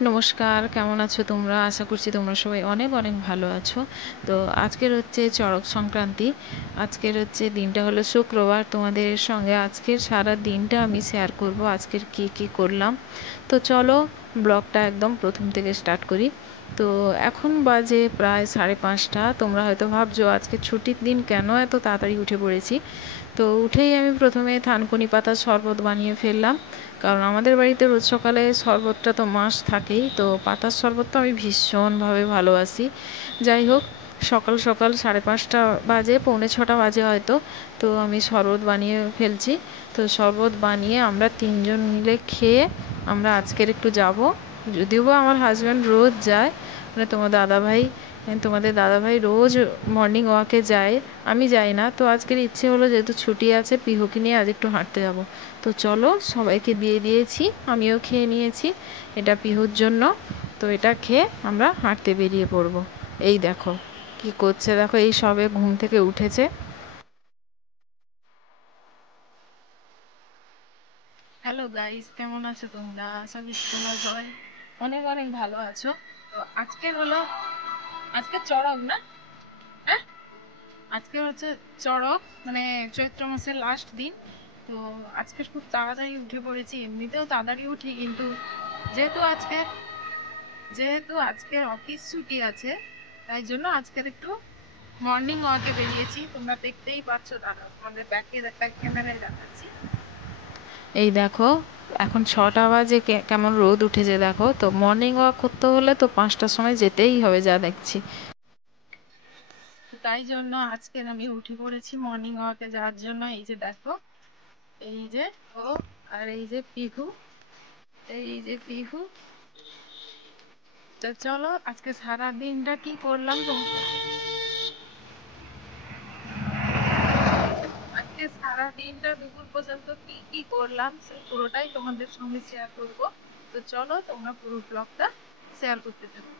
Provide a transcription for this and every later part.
নমস্কার, কেমন আছো তোমরা? আশা করছি তোমরা সবাই অনেক অনেক ভালো আছো। তো আজকের হচ্ছে চড়ক সংক্রান্তি। আজকের হচ্ছে দিনটা হলো শুক্রবার। তোমাদের সঙ্গে আজকের সারা দিনটা আমি শেয়ার করব আজকের কী করলাম। তো চলো ব্লগটা একদম প্রথম থেকে স্টার্ট করি। তো এখন বাজে প্রায় 5:30। তোমরা হয়তো ভাবছো আজকে ছুটির দিন কেন এত তাড়াতাড়ি উঠে পড়েছি। তো উঠেই আমি প্রথমে থানকুনি পাতার শরবত বানিয়ে ফেললাম, কারণ আমাদের বাড়িতে রোজ সকালে শরবতটা তো মাস্ট থাকেই। তো পাতার শরবত তো আমি ভীষণভাবে ভালোবাসি। যাই হোক, সকাল সকাল 5:30 বাজে, 5:45 বাজে হয়তো। তো আমি শরবত বানিয়ে ফেলছি। তো শরবত বানিয়ে আমরা তিনজন মিলে খেয়ে আমরা আজকের একটু যাব। যদিও বা আমার হাজব্যান্ড রোজ যায়, মানে তোমাদের দাদাভাই রোজ মর্নিং ওয়াকে যায়, আমি যাই না। তো আজকের ইচ্ছে হলো যেহেতু ছুটি আছে, পিহুকে নিয়ে আজ একটু হাঁটতে যাব। তো চলো, সবাইকে দিয়ে দিয়েছি, আমিও খেয়ে নিয়েছি। এটা পিহুর জন্য। তো এটা খেয়ে আমরা হাঁটতে বেরিয়ে পড়ব। এই দেখো কি করছে, দেখো এই সবে ঘুম থেকে উঠেছে। হ্যালো গাইস, কেমন আছো তোমরা? আশা করছি তোমরা সবাই অনেক অনেক ভালো আছো। তো আজকে চড়ক না? হ্যাঁ, আজকে হচ্ছে চড়ক, মানে চৈত্র মাসের লাস্ট দিন। তো আজকে খুব তাড়াতাড়ি উঠে পড়েছি। এমনিতেও তাড়াতাড়ি উঠি, কিন্তু যেহেতু আজকে যেহেতু আজকের অফিস ছুটি আছে, তাই জন্য আজকের একটু মর্নিং ওয়াকে বেরিয়েছি। তোমরা দেখতেই পাচ্ছ, দাদা তোমাদের ব্যাক ক্যামেরায় দেখাচ্ছি। এই দেখো, এখন 6টা বাজে, কেমন রোদ উঠেছে দেখো। তো মর্নিং ওয়াক করতে হলে তো 5টার সময় যেতেই হবে, যা দেখছি। তাই জন্য আজকের আমি উঠে পড়েছি মর্নিং ওয়াকে যাওয়ার জন্য। এই যে দেখো, এই যে ও, আর এই যে পিহু। তো চলো আজকে সারা দিনটা কি করলাম আজকে সারা দিনটা দুপুর পর্যন্ত কি কি করলাম সে পুরোটাই তোমাদের সঙ্গে শেয়ার করব। তো চলো তোমরা পুরো ব্লগটা শেয়ার করতে থাকো।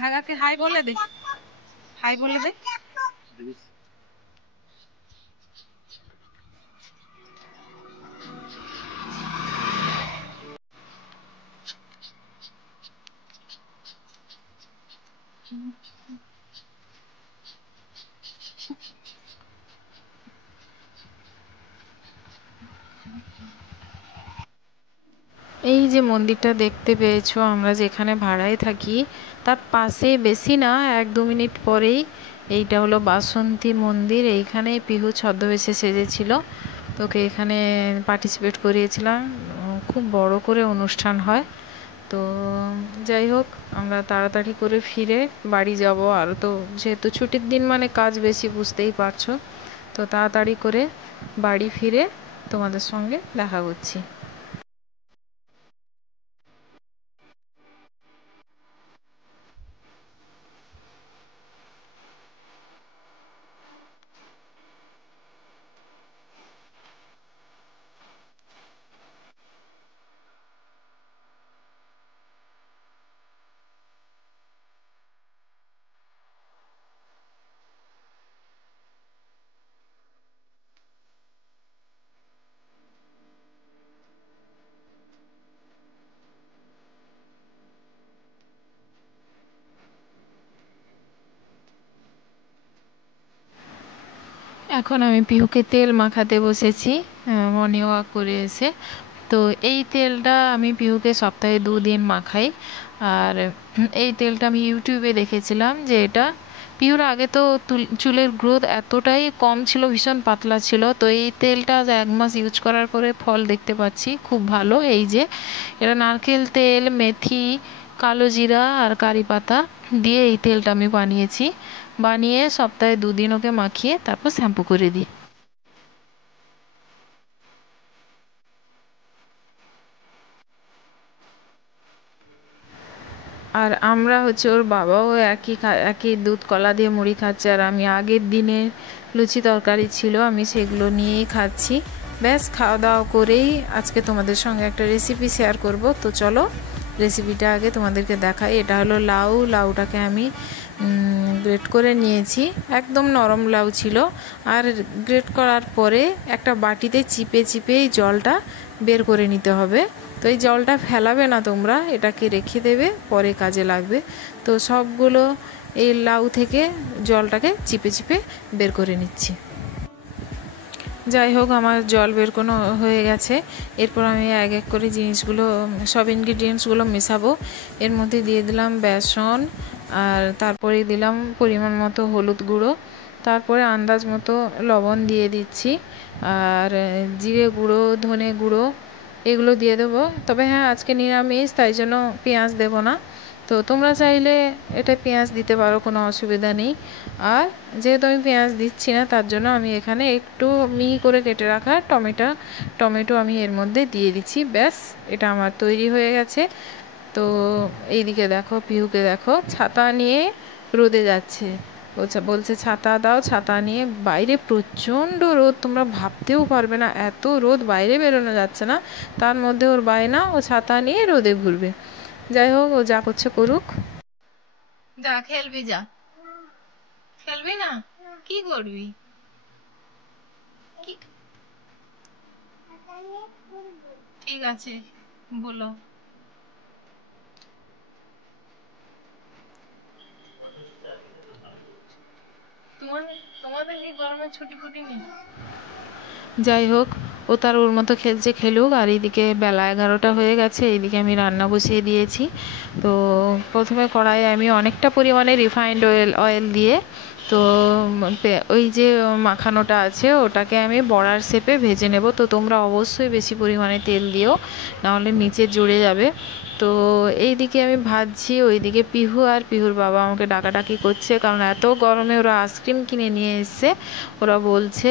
ঘাগাকে হাই বলে দে, হাই বলে দে। এই যে মন্দিরটা দেখতে পেয়েছো, আমরা যেখানে ভাড়ায় থাকি তার পাশে, বেশি না 1-2 মিনিট পরেই এইটা হলো বাসন্তী মন্দির। এইখানে পিহু ছদ্মবেশে সেজেছিল, তোকে এখানে পার্টিসিপেট করিয়েছিলাম। খুব বড় করে অনুষ্ঠান হয়। তো যাই হোক, আমরা তাড়াতাড়ি করে ফিরে বাড়ি যাব। আর তো যেহেতু ছুটির দিন মানে কাজ বেশি, বুঝতেই পারছো। তো তাড়াতাড়ি করে বাড়ি ফিরে তোমাদের সঙ্গে দেখা করছি। এখন আমি পিহুকে তেল মাখাতে বসেছি, মর্নিং ওয়াক করে এসে। তো এই তেলটা আমি পিহুকে সপ্তাহে 2 দিন মাখাই। আর এই তেলটা আমি ইউটিউবে দেখেছিলাম যে এটা পিহুর আগে তো চুলের গ্রোথ এতটাই কম ছিল, ভীষণ পাতলা ছিল। তো এই তেলটা আজ 1 মাস ইউজ করার পরে ফল দেখতে পাচ্ছি, খুব ভালো। এই যে এটা নারকেল তেল, মেথি, কালো জিরা আর কারি পাতা দিয়ে এই তেলটা আমি বানিয়েছি। বানিয়ে সপ্তাহে 2 দিন ওকে মাখিয়ে তারপর শ্যাম্পু করে দিই। আর আমরা হচ্ছে, ওর বাবাও একই দুধ কলা দিয়ে মুড়ি খাচ্ছে, আর আমি আগের দিনে লুচি তরকারি ছিল, আমি সেগুলো নিয়েই খাচ্ছি। ব্যাস, খাওয়া দাওয়া করেই আজকে তোমাদের সঙ্গে একটা রেসিপি শেয়ার করব। তো চলো রেসিপিটা আগে তোমাদেরকে দেখাই। এটা হলো লাউটাকে আমি গ্রেট করে নিয়েছি, একদম নরম লাউ ছিল। আর গ্রেট করার পরে একটা বাটিতে চিপে চিপে এই জলটা বের করে নিতে হবে। তো এই জলটা ফেলাবে না তোমরা, এটাকে রেখে দেবে, পরে কাজে লাগবে। তো সবগুলো এই লাউ থেকে জলটাকে চিপে চিপে বের করে নিচ্ছি। যাই হোক, আমার জল বের কোনো হয়ে গেছে। এরপর আমি এক এক করে জিনিসগুলো, সব ইনগ্রিডিয়েন্টসগুলো মেশাবো। এর মধ্যে দিয়ে দিলাম বেসন, আর তারপরে দিলাম পরিমাণ মতো হলুদ গুঁড়ো, তারপরে আন্দাজ মতো লবণ দিয়ে দিচ্ছি, আর জিরে গুঁড়ো, ধনে গুঁড়ো এগুলো দিয়ে দেবো। তবে হ্যাঁ, আজকে নিরামিষ, তাই জন্য পেঁয়াজ দেবো না। তো তোমরা চাইলে এটা পেঁয়াজ দিতে পারো, কোনো অসুবিধা নেই। আর যেহেতু আমি পেঁয়াজ দিচ্ছি না, তার জন্য আমি এখানে একটু মিহি করে কেটে রাখা টমেটো আমি এর মধ্যে দিয়ে দিচ্ছি। ব্যাস, এটা আমার তৈরি হয়ে গেছে। তো এইদিকে দেখো, পিহুকে দেখো ছাতা নিয়ে রোদে যাচ্ছে, বলছে ছাতা দাও, ছাতা নিয়ে। বাইরে প্রচণ্ড রোদ, তোমরা ভাবতেও পারবে না এত রোদ, বাইরে বেরোনো যাচ্ছে না। তার মধ্যে ওর বায়না, ও ছাতা নিয়ে রোদে ঘুরবে। যাই হোক, ও যা করছে করুক। যা খেলবি, যা খেলবি না, কি করবি? ঠিক আছে, বলো। তোমাদের কি গরমের ছুটি ফুটি নেই? যাই হোক, ও তার ওর মতো খেলছে, খেলুক। আর এইদিকে বেলা 11টা হয়ে গেছে, এইদিকে আমি রান্না বসিয়ে দিয়েছি। তো প্রথমে কড়াইয়ে আমি অনেকটা পরিমাণে রিফাইন্ড অয়েল দিয়ে, তো ওই যে মাখানোটা আছে ওটাকে আমি বড়ার শেপে ভেজে নেব। তো তোমরা অবশ্যই বেশি পরিমাণে তেল দিও, নাহলে নিচে জুড়ে যাবে। তো এইদিকে আমি ভাজছি, ওইদিকে পিহু আর পিহুর বাবা আমাকে ডাকাডাকি করছে, কারণ এত গরমে ওরা আইসক্রিম কিনে নিয়ে এসছে। ওরা বলছে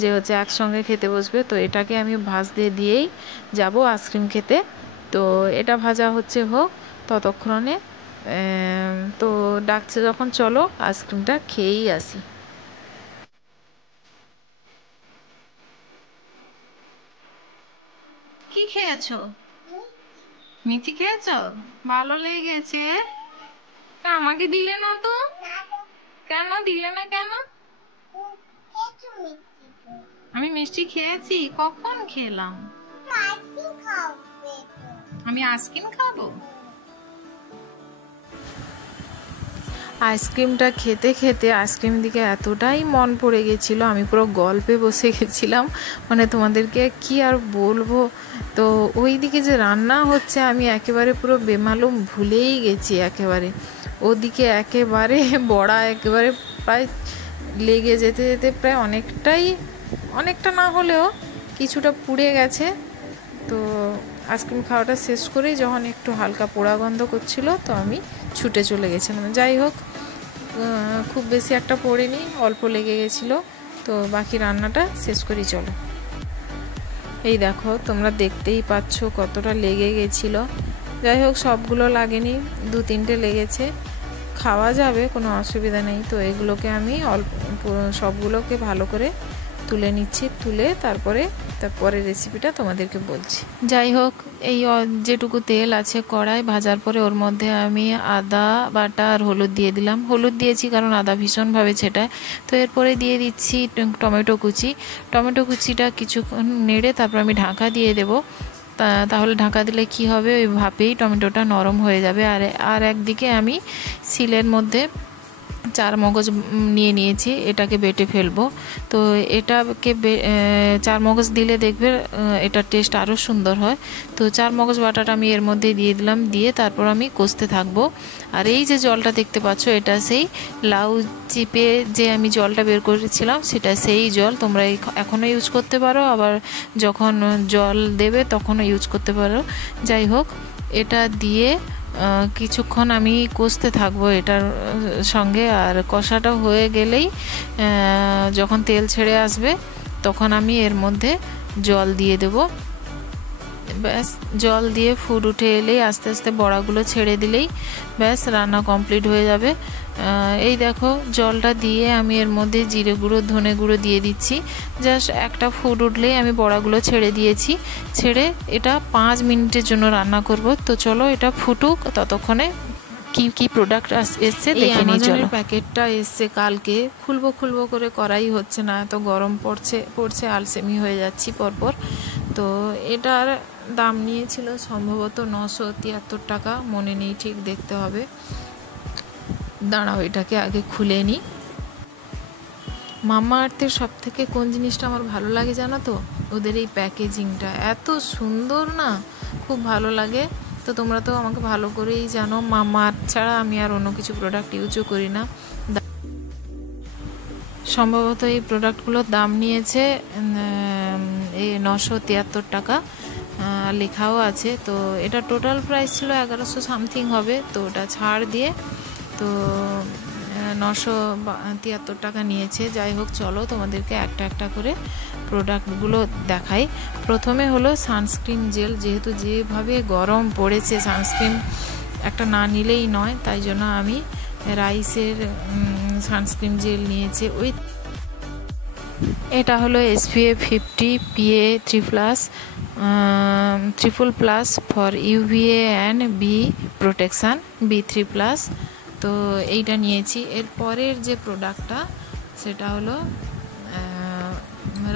যে হচ্ছে একসঙ্গে খেতে বসবে। তো এটাকে আমি ভাজতে দিয়েই যাব আইসক্রিম খেতে। তো এটা ভাজা হচ্ছে, হোক ততক্ষণে। তো ডাকছে যখন, চলো আইসক্রিমটা খেয়েই আসি। কি খেয়েছো? মিথি খেয়েছো? ভালো লেগেছে? আমাকে দিলে না তো? কেন দিলে না কেন? আমি মিষ্টি খেয়েছি, কখন খেলাম? আমি আইসক্রিম খাবো। আইসক্রিমটা খেতে খেতে আইসক্রিম দিকে এতটাই মন পড়ে গেছিলো, আমি পুরো গল্পে বসে গেছিলাম, মানে তোমাদেরকে কি আর বলবো। তো ওই দিকে যে রান্না হচ্ছে, আমি একেবারে পুরো বেমালুম ভুলেই গেছি একেবারে। ওদিকে একেবারে বড়া একেবারে প্রায় লেগে যেতে যেতে প্রায় অনেকটা না হলেও কিছুটা পুড়ে গেছে। তো আইসক্রিম খাওয়াটা শেষ করেই যখন একটু হালকা পোড়া গন্ধ করছিল, তো আমি ছুটে চলে গেছিলাম। যাই হোক, খুব বেশি একটা পড়েনি, অল্প লেগে গেছিলো। তো বাকি রান্নাটা শেষ করি, চলো। এই দেখো, তোমরা দেখতেই পাচ্ছ কতটা লেগে গেছিলো। যাই হোক, সবগুলো লাগেনি, 2-3টে লেগেছে, খাওয়া যাবে, কোনো অসুবিধা নেই। তো এগুলোকে আমি সবগুলোকে ভালো করে তুলে নিচ্ছি, তুলে তারপরে রেসিপিটা তোমাদেরকে বলছি। যাই হোক, এই যেটুকু তেল আছে কড়াই ভাজার পরে, ওর মধ্যে আমি আদা বাটা আর হলুদ দিয়ে দিলাম। হলুদ দিয়েছি কারণ আদা ভীষণভাবে ছেটায়। তো এরপরে দিয়ে দিচ্ছি টমেটো কুচিটা কিছুক্ষণ নেড়ে তারপর আমি ঢাকা দিয়ে দেবো। তাহলে ঢাকা দিলে কি হবে, ওই ভাপেই টমেটোটা নরম হয়ে যাবে। আর একদিকে আমি শিলের মধ্যে 4 মগজ নিয়ে নিয়েছি, এটাকে বেটে ফেলবো। তো এটাকে 4 মগজ দিলে দেখবে এটার টেস্ট আরও সুন্দর হয়। তো 4 মগজ বাটাটা আমি এর মধ্যে দিয়ে দিলাম, দিয়ে তারপর আমি কষতে থাকবো। আর এই যে জলটা দেখতে পাচ্ছ, এটা সেই লাউ চিপে যে আমি জলটা বের করেছিলাম, সেটা সেই জল। তোমরা এখনও ইউজ করতে পারো, আবার যখন জল দেবে তখনও ইউজ করতে পারো। যাই হোক, এটা দিয়ে কিছুক্ষণ আমি কষতে থাকবো এটার সঙ্গে। আর কষাটা হয়ে গেলেই যখন তেল ছেড়ে আসবে, তখন আমি এর মধ্যে জল দিয়ে দেব। ব্যাস, জল দিয়ে ফুট উঠে এলেই আস্তে আস্তে বড়াগুলো ছেড়ে দিলেই ব্যাস রান্না কমপ্লিট হয়ে যাবে। এই দেখো, জলটা দিয়ে আমি এর মধ্যে জিরে গুঁড়ো, ধনে গুঁড়ো দিয়ে দিচ্ছি। জাস্ট একটা ফুট উঠলেই আমি বড়াগুলো ছেড়ে দিয়েছি। ছেড়ে এটা 5 মিনিটের জন্য রান্না করব। তো চলো এটা ফুটুক, ততক্ষণে কি কি প্রোডাক্ট এসছে দেখে নিই চলো। প্যাকেটটা এসছে কালকে, খুলবো করে করাই হচ্ছে না, এত গরম পড়ছে আলসেমি হয়ে যাচ্ছি পরপর। তো এটার দাম নিয়েছিল সম্ভবত 973 টাকা, মনে নেই ঠিক, দেখতে হবে। দাঁড়াও এটাকে আগে খুলে নিই। মামা আর্থের সব থেকে কোন জিনিসটা আমার ভালো লাগে জানো তো? ওদের এই প্যাকেজিংটা এত সুন্দর না, খুব ভালো লাগে। তো তোমরা তো আমাকে ভালো করেই জানো, মামা আর্থ ছাড়া আমি আর অন্য কিছু প্রোডাক্ট ইউজও করি না। সম্ভবত এই প্রোডাক্টগুলোর দাম নিয়েছে 973 টাকা, লেখাও আছে। তো এটা টোটাল প্রাইস ছিল 1100 সামথিং হবে, তো ওটা ছাড় দিয়ে তো 973 টাকা নিয়েছে। যাই হোক, চলো তোমাদেরকে একটা একটা করে প্রোডাক্টগুলো দেখাই। প্রথমে হলো সানস্ক্রিন জেল, যেহেতু যেভাবে গরম পড়েছে সানস্ক্রিন একটা না নিলেই নয়, তাই জন্য আমি রাইসের সানস্ক্রিন জেল নিয়েছি। এটা হলো SPF 50 PA 3+, triple plus for UVA and B protection B3+। তো এইটা নিয়েছি। এর পরের যে প্রোডাক্টটা সেটা হলো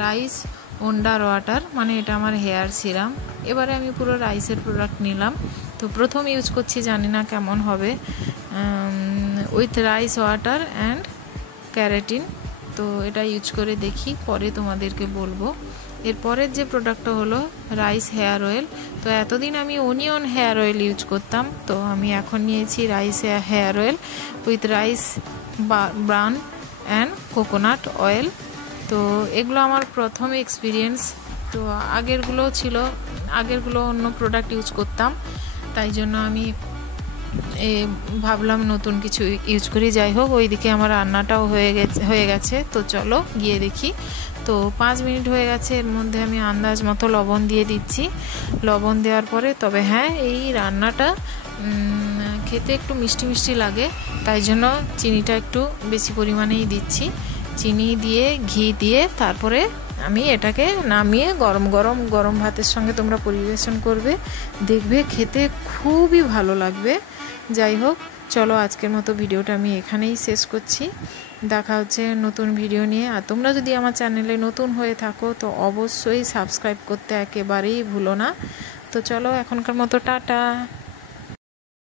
রাইস ওন্ডার ওয়াটার, মানে এটা আমার হেয়ার সিরাম। এবারে আমি পুরো রাইসের প্রোডাক্ট নিলাম, তো প্রথম ইউজ করছি, জানি না কেমন হবে। With rice water and keratin, তো এটা ইউজ করে দেখি, পরে তোমাদেরকে বলবো। এরপরের যে প্রোডাক্টটা হলো রাইস হেয়ার অয়েল। তো এতদিন আমি অনিয়ন হেয়ার অয়েল ইউজ করতাম, তো আমি এখন নিয়েছি rice hair oil with rice bran and coconut oil. তো এগুলো আমার প্রথম এক্সপিরিয়েন্স। তো আগেরগুলো অন্য প্রোডাক্ট ইউজ করতাম, তাই জন্য আমি ভাবলাম নতুন কিছু ইউজ করি। যাই হোক, ওইদিকে আমার রান্নাটাও হয়ে গেছে, তো চলো গিয়ে দেখি। তো 5 মিনিট হয়ে গেছে, এর মধ্যে আমি আন্দাজ মতো লবণ দিয়ে দিচ্ছি। লবণ দেওয়ার পরে, তবে হ্যাঁ, এই রান্নাটা খেতে একটু মিষ্টি মিষ্টি লাগে, তাই জন্য চিনিটা একটু বেশি পরিমাণেই দিচ্ছি। চিনি দিয়ে ঘি দিয়ে তারপরে আমি এটাকে নামিয়ে গরম ভাতের সঙ্গে তোমরা পরিবেশন করবে, দেখবে খেতে খুবই ভালো লাগবে। যাই হোক, চলো আজকের মতো ভিডিওটা আমি এখানেই শেষ করছি। দেখা হচ্ছে নতুন ভিডিও নিয়ে। আর তোমরা যদি আমার চ্যানেলে নতুন হয়ে থাকো তো অবশ্যই সাবস্ক্রাইব করতে একেবারেই ভুলো না। তো চলো এখনকার মতো টাটা।